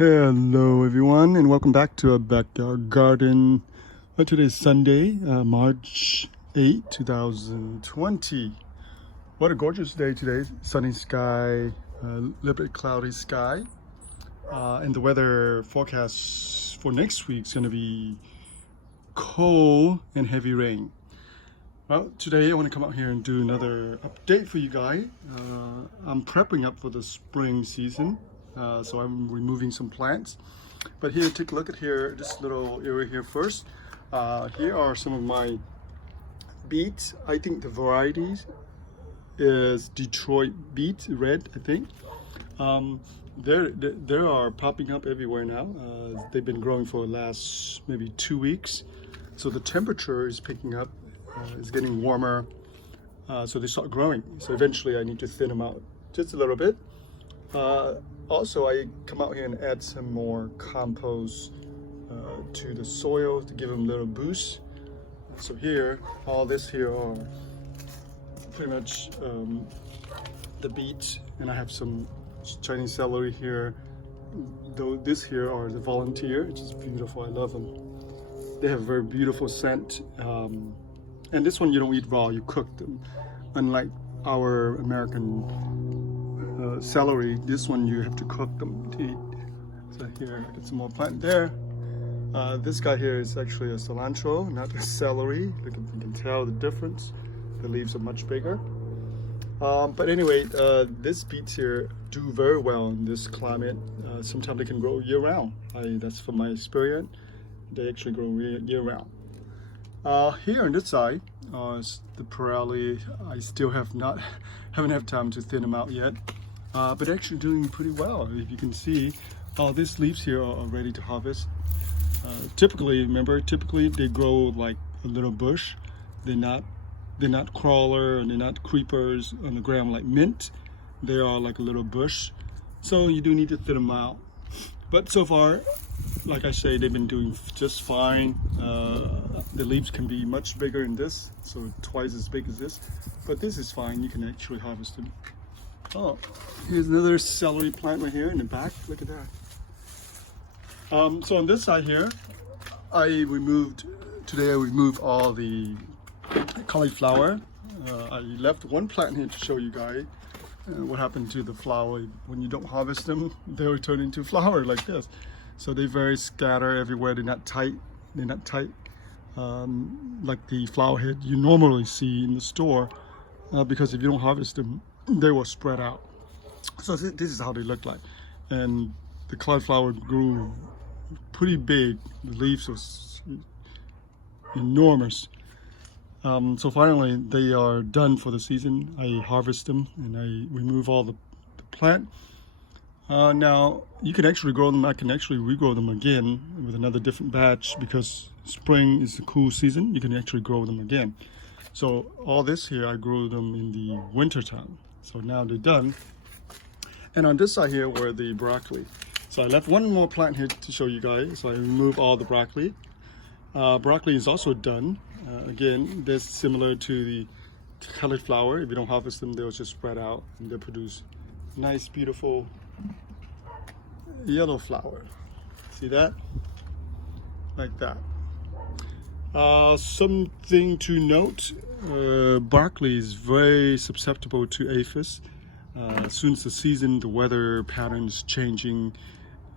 Hello everyone and welcome back to our backyard garden. Today is Sunday, March 8, 2020. What a gorgeous day today. Sunny sky, a little bit cloudy sky. And the weather forecast for next week is going to be cold and heavy rain. Well, today I want to come out here and do another update for you guys. I'm prepping up for the spring season. So I'm removing some plants, but here, take a look at here, this little area here first. Here are some of my beets. I think the varieties is Detroit beets, red, I think. They are popping up everywhere now. They've been growing for the last maybe 2 weeks. So the temperature is picking up, it's getting warmer. So they start growing. So eventually I need to thin them out just a little bit. Also, I come out here and add some more compost to the soil to give them a little boost. So here, all this here are pretty much the beets, and I have some Chinese celery here. Though this here are the volunteer, which is beautiful. I love them. They have a very beautiful scent. And this one you don't eat raw, you cook them. Unlike our American celery, this one you have to cook them to eat. So here, I got some more plant there. This guy here is actually a cilantro, not a celery. You can tell the difference. The leaves are much bigger. But anyway, this beets here do very well in this climate. Sometimes they can grow year-round. That's from my experience. They actually grow year-round. Here on this side, the perilli. I still haven't had time to thin them out yet. But actually doing pretty well. If you can see, all these leaves here are ready to harvest. Typically they grow like a little bush. They're not crawler and they're not creepers on the ground like mint. They are like a little bush. So you do need to thin them out. But so far, like I say, they've been doing just fine. The leaves can be much bigger than this, so twice as big as this. But this is fine. You can actually harvest them. Oh, here's another celery plant right here in the back. Look at that. So on this side here, I removed all the cauliflower. I left one plant here to show you guys what happened to the flower. When you don't harvest them, they will turn into flower like this. So they very scatter everywhere. They're not tight. Like the flower head you normally see in the store, because if you don't harvest them, they will spread out. So this is how they look like. And the cauliflower grew pretty big. The leaves was enormous. So finally they are done for the season. I harvest them and I remove all the plant. Now you can actually grow them. I can actually regrow them again with another different batch, because spring is the cool season. You can actually grow them again. So all this here, I grew them in the winter time. So now they're done. And on this side here were the broccoli. So I left one more plant here to show you guys. So I removed all the broccoli. Broccoli is also done. Again, that's similar to the cauliflower. If you don't harvest them, they'll just spread out and they'll produce nice, beautiful yellow flower. See that? Like that. Something to note, broccoli is very susceptible to aphids. As soon as the season, the weather patterns changing,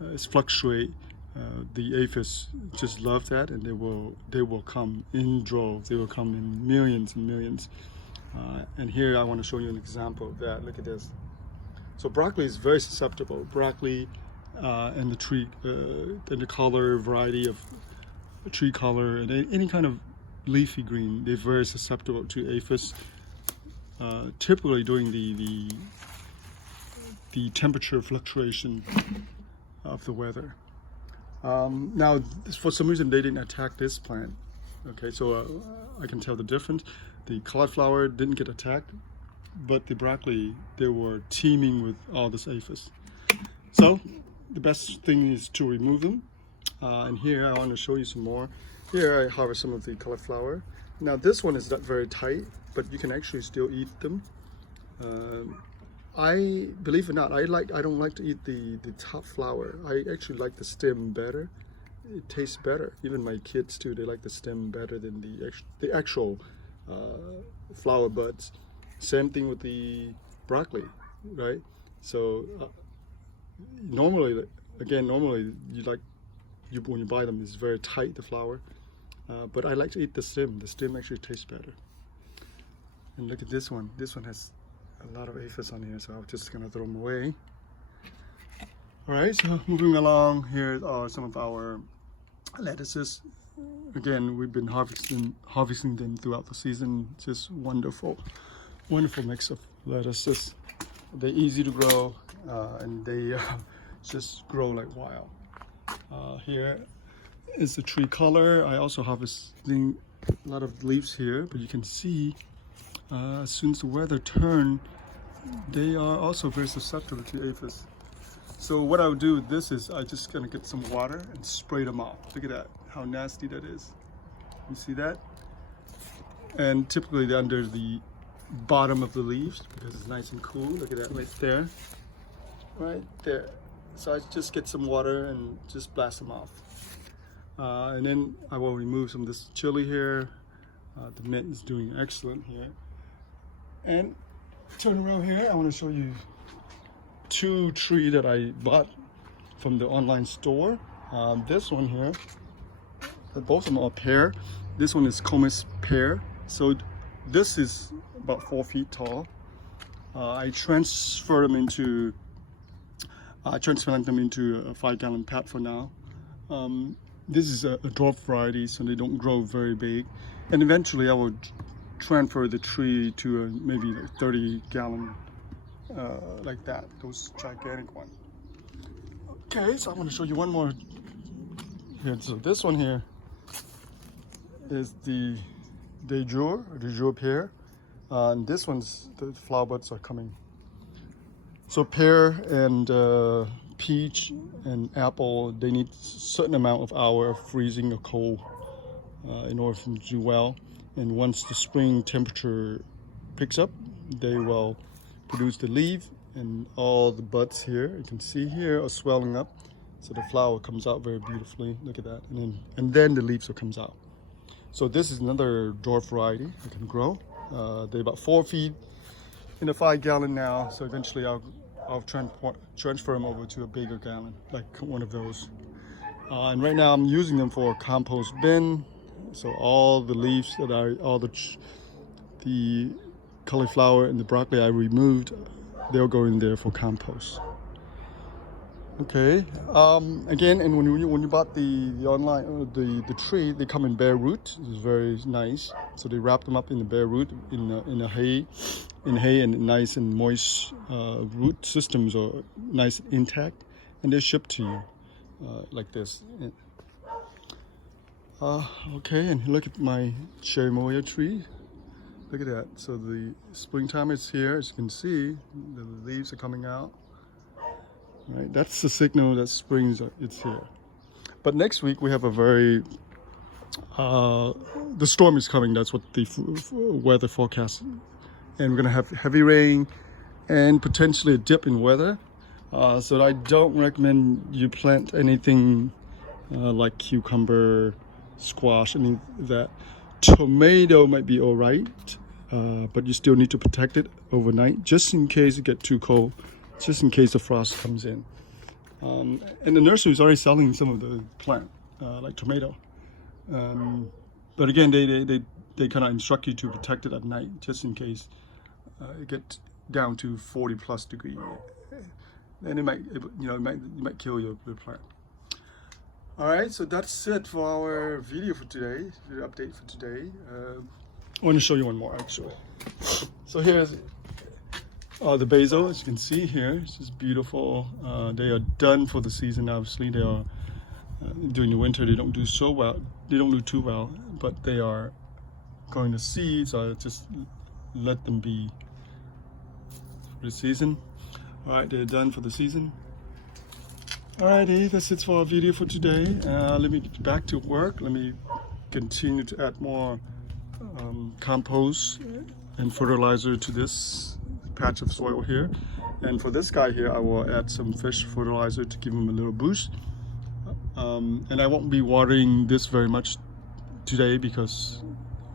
it's fluctuate. The aphids just love that, and they will come in droves. They will come in millions and millions. And here I want to show you an example of that. Look at this. So broccoli is very susceptible. Broccoli and the tree, and the color variety of tree color and any kind of leafy green, they're very susceptible to aphids. Typically during the temperature fluctuation of the weather. Now, for some reason, they didn't attack this plant. Okay, so I can tell the difference. The cauliflower didn't get attacked, but the broccoli, they were teeming with all this aphids. So the best thing is to remove them. And here I want to show you some more. Here I harvest some of the cauliflower. Now this one is not very tight, but you can actually still eat them. I believe it or not, I don't like to eat the top flower. I actually like the stem better. It tastes better. Even my kids too, they like the stem better than the actual flower buds. Same thing with the broccoli, right? So normally, again, normally when you buy them, it's very tight, the flower. But I like to eat the stem. The stem actually tastes better. And look at this one. This one has a lot of aphids on here, so I'm just gonna throw them away. All right, so moving along, here are some of our lettuces. Again, we've been harvesting them throughout the season. Just wonderful mix of lettuces. They're easy to grow, and they just grow like wild. Here is the tree color. I also harvesting a lot of leaves here, but you can see as soon as the weather turns, they are also very susceptible to aphids. So what I would do with this is I just gonna get some water and spray them off. Look at that, how nasty that is. You see that? And typically they're under the bottom of the leaves because it's nice and cool. Look at that right there. Right there. So I just get some water and just blast them off. And then I will remove some of this chili here. The mint is doing excellent here. And turn around here, I want to show you two trees that I bought from the online store. This one here, both of them are pear. This one is compost pear. So this is about 4 feet tall. I transplant them into a 5-gallon pot for now. This is a dwarf variety, so they don't grow very big. And eventually I will transfer the tree to maybe like 30-gallon, like that, those gigantic ones. Okay, so I want to show you one more here. So this one here is the dwarf pear. And this one's, the flower buds are coming. So pear and peach and apple, they need a certain amount of hour of freezing or cold in order to do well. And once the spring temperature picks up, they will produce the leaf, and all the buds here, you can see here, are swelling up. So the flower comes out very beautifully. Look at that. And then the leaves will comes out. So this is another dwarf variety that can grow. They're about 4 feet in a 5-gallon now. So eventually I'll transfer them over to a bigger gallon, like one of those. And right now I'm using them for a compost bin. So all the leaves that all the cauliflower and the broccoli I removed, they'll go in there for compost. Okay. Again, and when you bought the online the tree, they come in bare root. It's very nice. So they wrap them up in the bare root in hay and nice and moist root systems are nice and intact, and they're shipped to you like this. Okay, and look at my cherry moya tree. Look at that. So the springtime is here. As you can see, the leaves are coming out. Right, that's the signal that it's here. But next week we have a very the storm is coming. That's what the weather forecast, and we're gonna have heavy rain and potentially a dip in weather. So I don't recommend you plant anything like cucumber, squash, any of that. Tomato might be all right, but you still need to protect it overnight just in case it gets too cold, just in case the frost comes in. And the nursery is already selling some of the plant, like tomato. But again, they kind of instruct you to protect it at night, just in case it gets down to 40+ degrees. Then it might, it might kill your plant. All right, so that's it for our video for today, the update for today. I want to show you one more actually. So here's the basil, as you can see here. It's just beautiful. They are done for the season. Obviously, they are during the winter. They don't do so well. They don't do too well, but they are going to seed. So I just let them be for the season. All right, they're done for the season. Alrighty, that's it for our video for today. Let me get back to work. Let me continue to add more compost and fertilizer to this patch of soil here. And for this guy here, I will add some fish fertilizer to give him a little boost. And I won't be watering this very much today because,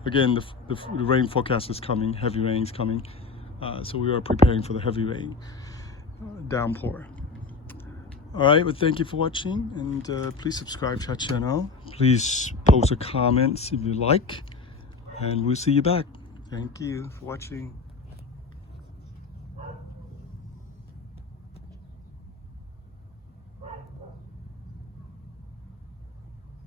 again, the rain forecast is coming, heavy rain is coming. So we are preparing for the heavy rain downpour. All right, but thank you for watching, and please subscribe to our channel. Please post a comment if you like, and we'll see you back. Thank you for watching.